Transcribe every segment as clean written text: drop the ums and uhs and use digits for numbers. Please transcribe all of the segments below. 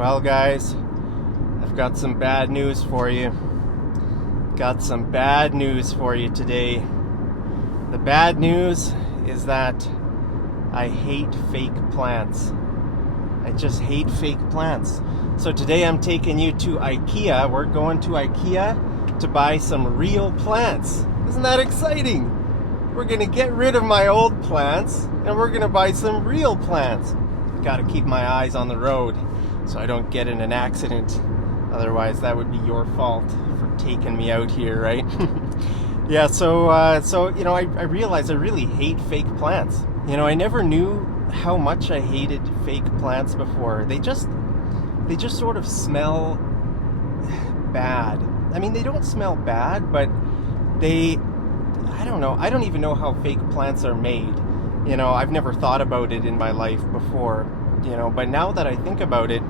Well, guys, I've got some bad news for you. Got some bad news for you today. The bad news is that I hate fake plants. I just hate fake plants. So today I'm taking you to Ikea. We're going to Ikea to buy some real plants. Isn't that exciting? We're gonna get rid of my old plants and we're gonna buy some real plants. Gotta keep my eyes on the road so I don't get in an accident. Otherwise that would be your fault for taking me out here, right? Yeah, so I realized I really hate fake plants. I never knew how much I hated fake plants before. They just sort of smell bad. I mean, they don't smell bad, but I don't know. I don't even know how fake plants are made. I've never thought about it in my life before, but now that I think about it,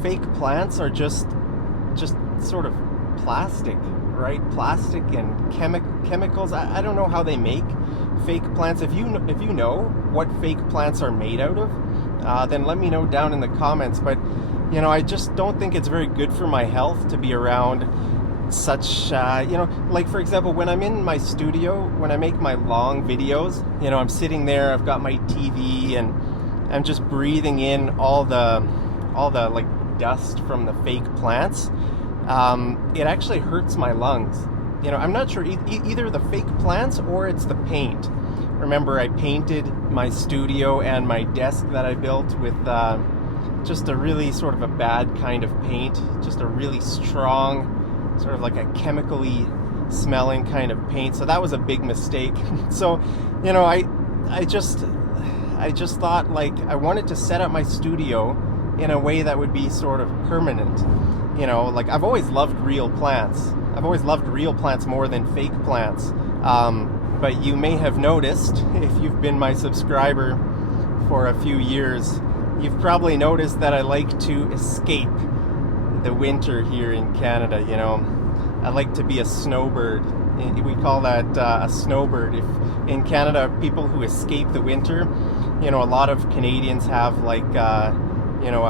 fake plants are just sort of plastic, right? Plastic and chemicals. I don't know how they make fake plants. If you know what fake plants are made out of, then let me know down in the comments. But I just don't think it's very good for my health to be around such like, for example, when I'm in my studio, when I make my long videos, I'm sitting there, I've got my TV, and I'm just breathing in all the like dust from the fake plants. It actually hurts my lungs. I'm not sure either the fake plants or it's the paint. Remember, I painted my studio and my desk that I built with just a really sort of a bad kind of paint, just a really strong, sort of like a chemically smelling kind of paint. So that was a big mistake. So, I just thought, like, I wanted to set up my studio in a way that would be sort of permanent. Like, I've always loved real plants. I've always loved real plants more than fake plants. But you may have noticed, if you've been my subscriber for a few years, you've probably noticed that I like to escape the winter here in Canada. I like to be a snowbird. We call that a snowbird. If in Canada, people who escape the winter, a lot of Canadians have like a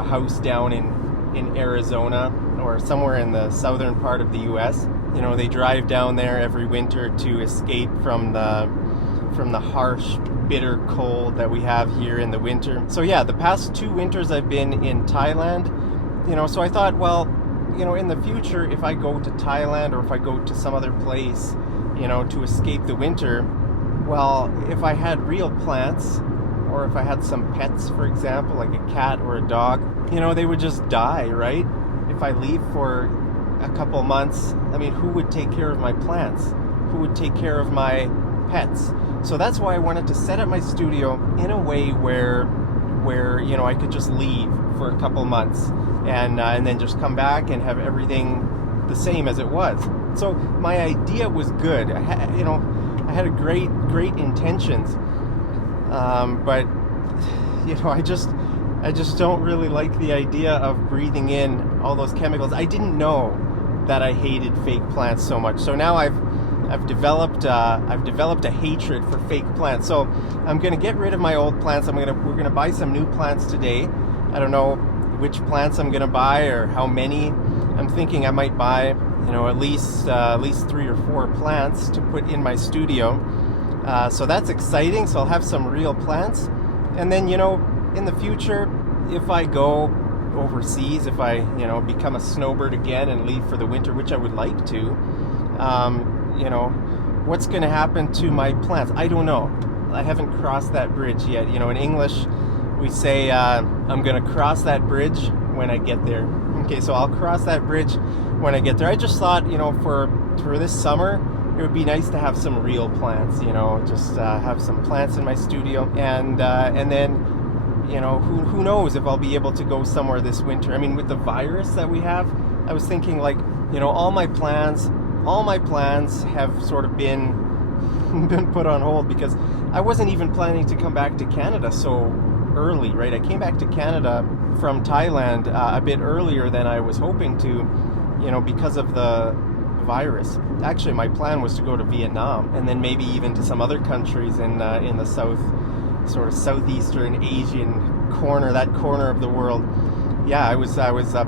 house down in Arizona or somewhere in the southern part of the US. They drive down there every winter to escape from the harsh, bitter cold that we have here in the winter. So yeah, the past 2 winters I've been in Thailand. So I thought, well, in the future, if I go to Thailand or if I go to some other place, to escape the winter, well, if I had real plants, or if I had some pets, for example, like a cat or a dog, they would just die, right? If I leave for a couple months, I mean, who would take care of my plants? Who would take care of my pets? So that's why I wanted to set up my studio in a way where I could just leave for a couple months and then just come back and have everything the same as it was. So my idea was good. I had a great intentions, but I just don't really like the idea of breathing in all those chemicals. I didn't know that I hated fake plants so much. So now I've developed a hatred for fake plants. So I'm gonna get rid of my old plants. We're gonna buy some new plants today. I don't know which plants I'm gonna buy or how many. I'm thinking I might buy at least 3 or 4 plants to put in my studio. So that's exciting. So I'll have some real plants, and then in the future, if I go overseas, if I become a snowbird again and leave for the winter, which I would like to, what's going to happen to my plants? I don't know. I haven't crossed that bridge yet. In English, we say, I'm going to cross that bridge when I get there. Okay, so I'll cross that bridge when I get there. I just thought, for this summer, it would be nice to have some real plants, just have some plants in my studio. And then, who knows if I'll be able to go somewhere this winter. I mean, with the virus that we have, I was thinking, like, all my plans have sort of been put on hold because I wasn't even planning to come back to Canada so early, right? I came back to Canada from Thailand a bit earlier than I was hoping to, because of the virus. Actually, my plan was to go to Vietnam and then maybe even to some other countries in the southeastern Asian corner, that corner of the world. yeah, I was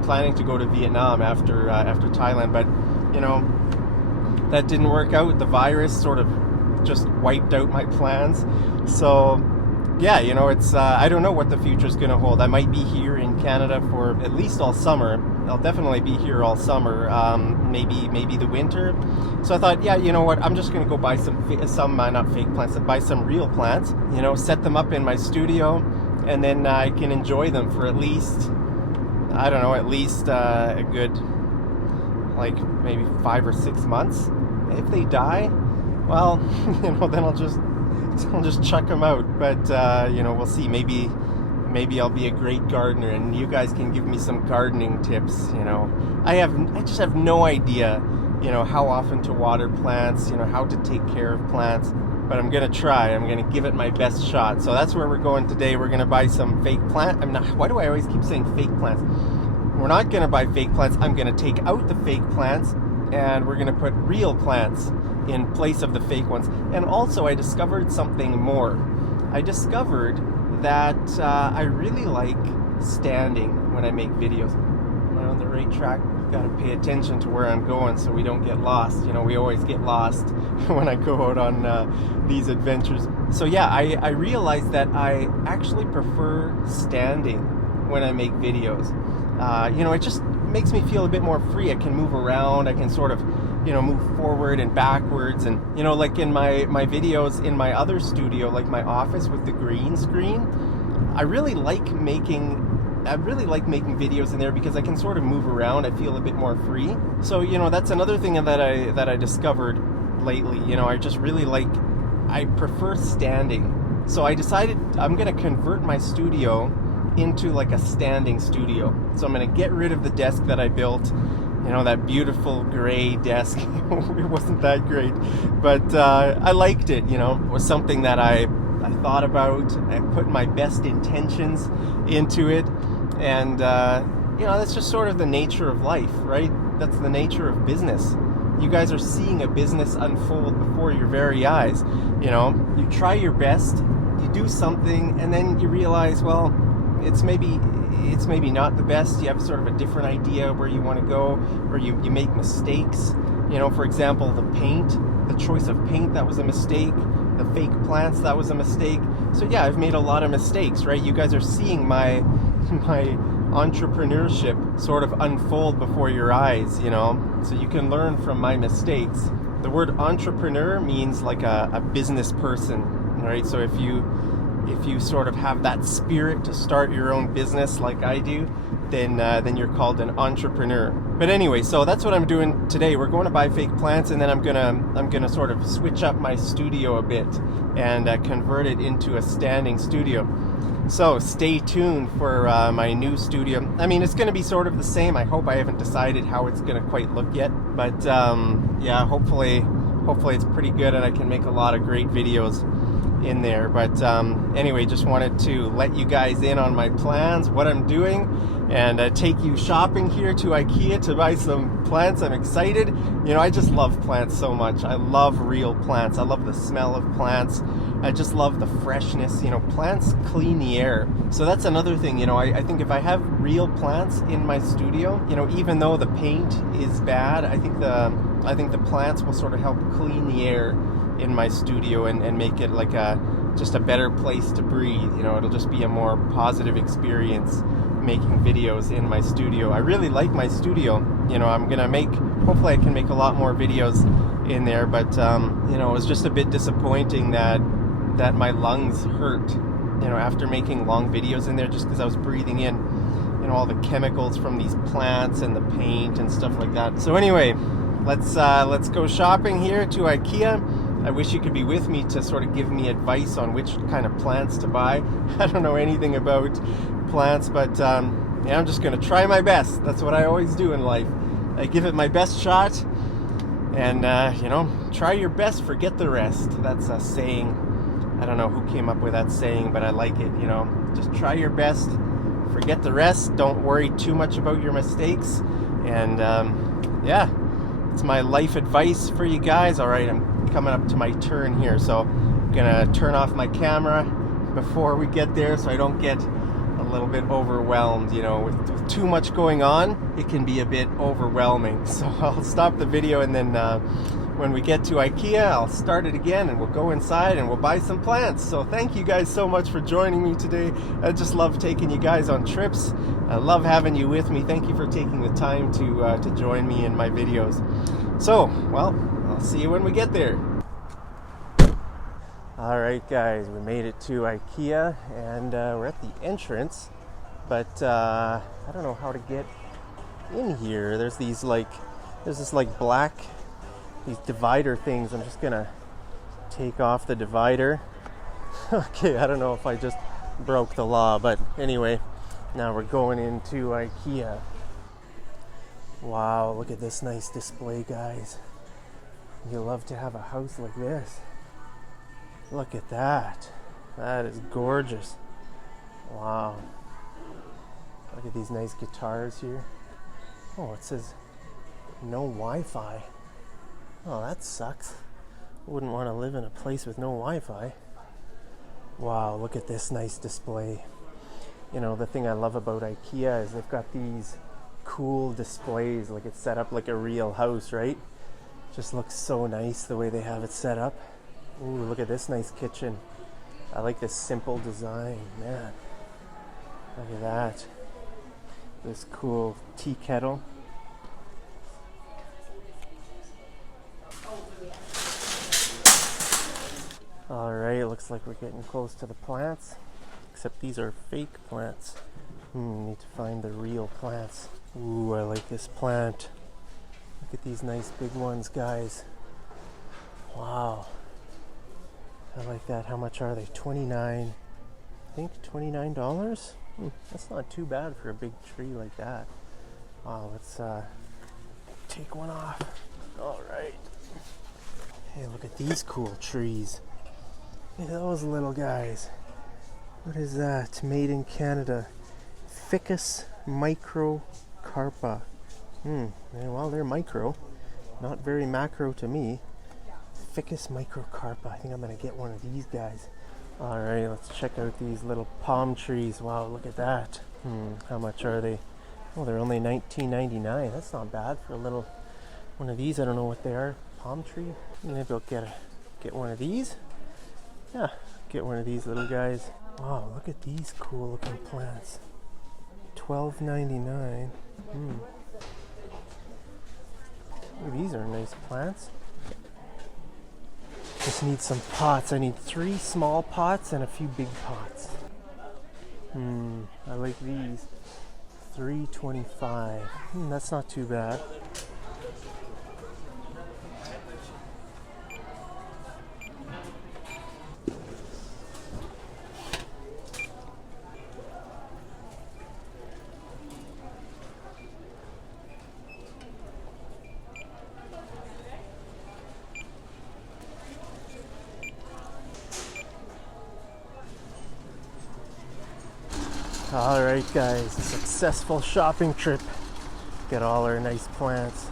planning to go to Vietnam after Thailand, but that didn't work out. The virus sort of just wiped out my plans. So yeah, it's I don't know what the future's going to hold. I might be here in Canada for at least all summer. I'll definitely be here all summer, maybe the winter. So I thought, yeah, you know what, I'm just going to go buy some not fake plants, but buy some real plants, set them up in my studio, and then I can enjoy them for at least, I don't know, a good, like, maybe 5 or 6 months. If they die, well, then I'll just chuck them out. But we'll see. Maybe I'll be a great gardener, and you guys can give me some gardening tips. I just have no idea, how often to water plants, how to take care of plants. But I'm gonna try. I'm gonna give it my best shot. So that's where we're going today. We're gonna buy some fake plants. Why do I always keep saying fake plants? We're not gonna buy fake plants. I'm gonna take out the fake plants, and we're gonna put real plants in place of the fake ones. And also, I discovered something more. I discovered that I really like standing when I make videos. Am I on the right track? Got to pay attention to where I'm going so we don't get lost. We always get lost when I go out on these adventures. So yeah, I realized that I actually prefer standing when I make videos. It just makes me feel a bit more free. I can move around. I can sort of move forward and backwards, and like in my videos in my other studio, like my office with the green screen, I really like making videos in there because I can sort of move around. I feel a bit more free. So that's another thing that I discovered lately. I just really I prefer standing. So I decided I'm gonna convert my studio into like a standing studio. So I'm gonna get rid of the desk that I built. That beautiful gray desk. It wasn't that great, but I liked it. It was something that I thought about. I put my best intentions into it, and that's just sort of the nature of life, right? That's the nature of business. You guys are seeing a business unfold before your very eyes. You try your best, you do something, and then you realize, well, it's maybe not the best. You have sort of a different idea where you want to go, or you make mistakes. For example, the choice of paint, that was a mistake. The fake plants, that was a mistake. So yeah, I've made a lot of mistakes, right? You guys are seeing my entrepreneurship sort of unfold before your eyes, so you can learn from my mistakes. The word entrepreneur means like a business person, right? So if you sort of have that spirit to start your own business like I do, then you're called an entrepreneur. But anyway, so that's what I'm doing today. We're going to buy fake plants, and then I'm gonna sort of switch up my studio a bit and convert it into a standing studio. So stay tuned for my new studio. It's going to be sort of the same. I hope. I haven't decided how it's going to quite look yet, but yeah, hopefully it's pretty good, and I can make a lot of great videos in there. But anyway, just wanted to let you guys in on my plans, what I'm doing, and take you shopping here to Ikea to buy some plants. I'm excited. I just love plants so much. I love real plants. I love the smell of plants. I just love the freshness. Plants clean the air. So that's another thing. I think if I have real plants in my studio, even though the paint is bad, I think the plants will sort of help clean the air in my studio and make it like just a better place to breathe. It'll just be a more positive experience making videos in my studio. I really like my studio. I'm gonna hopefully I can make a lot more videos in there, but it was just a bit disappointing that my lungs hurt, after making long videos in there, just because I was breathing in, all the chemicals from these plants and the paint and stuff like that. So anyway, let's go shopping here to Ikea. I wish you could be with me to sort of give me advice on which kind of plants to buy. I don't know anything about plants, but yeah, I'm just going to try my best. That's what I always do in life. I give it my best shot, and try your best, forget the rest. That's a saying. I don't know who came up with that saying, but I like it. Just try your best, forget the rest. Don't worry too much about your mistakes. And yeah, it's my life advice for you guys. All right, I'm coming up to my turn here, so I'm gonna turn off my camera before we get there so I don't get a little bit overwhelmed, you know, with too much going on. It can be a bit overwhelming. So I'll stop the video, and then when we get to Ikea, I'll start it again, and we'll go inside and we'll buy some plants. So thank you guys so much for joining me today. I just love taking you guys on trips. I love having you with me. Thank you for taking the time to join me in my videos. So, well, I'll see you when we get there. All right, guys, we made it to Ikea, and we're at the entrance, but I don't know how to get in here. There's this black, these divider things. I'm just gonna take off the divider. Okay, I don't know if I just broke the law, but anyway, now we're going into Ikea. Wow, look at this nice display, guys. You love to have a house like this. Look at that. That is gorgeous. Wow. Look at these nice guitars here. Oh, it says no Wi-Fi. Oh, that sucks. Wouldn't want to live in a place with no Wi-Fi. Wow, look at this nice display. You know, the thing I love about Ikea is they've got these cool displays, like it's set up like a real house, right? Just looks so nice the way they have it set up. Ooh, look at this nice kitchen. I like this simple design, man. Look at that. This cool tea kettle. Alright, looks like we're getting close to the plants. Except these are fake plants. Need to find the real plants. Ooh, I like this plant. Look at these nice big ones, guys. Wow. I like that. How much are they? $29. I think $29? That's not too bad for a big tree like that. Wow, let's take one off. Alright. Hey, look at these cool trees. Look at those little guys. What is that? Made in Canada. Ficus microcarpa. Well, they're micro. Not very macro to me. Ficus microcarpa. I think I'm going to get one of these guys. Alright, let's check out these little palm trees. Wow, look at that. How much are they? Oh, they're only $19.99. That's not bad for a little one of these. I don't know what they are. Palm tree? Maybe I'll get one of these. Yeah, get one of these little guys. Wow, look at these cool looking plants. $12.99. These are nice plants. Just need some pots. I need 3 small pots and a few big pots. I like these. $3.25. That's not too bad. Alright guys, a successful shopping trip. Get all our nice plants.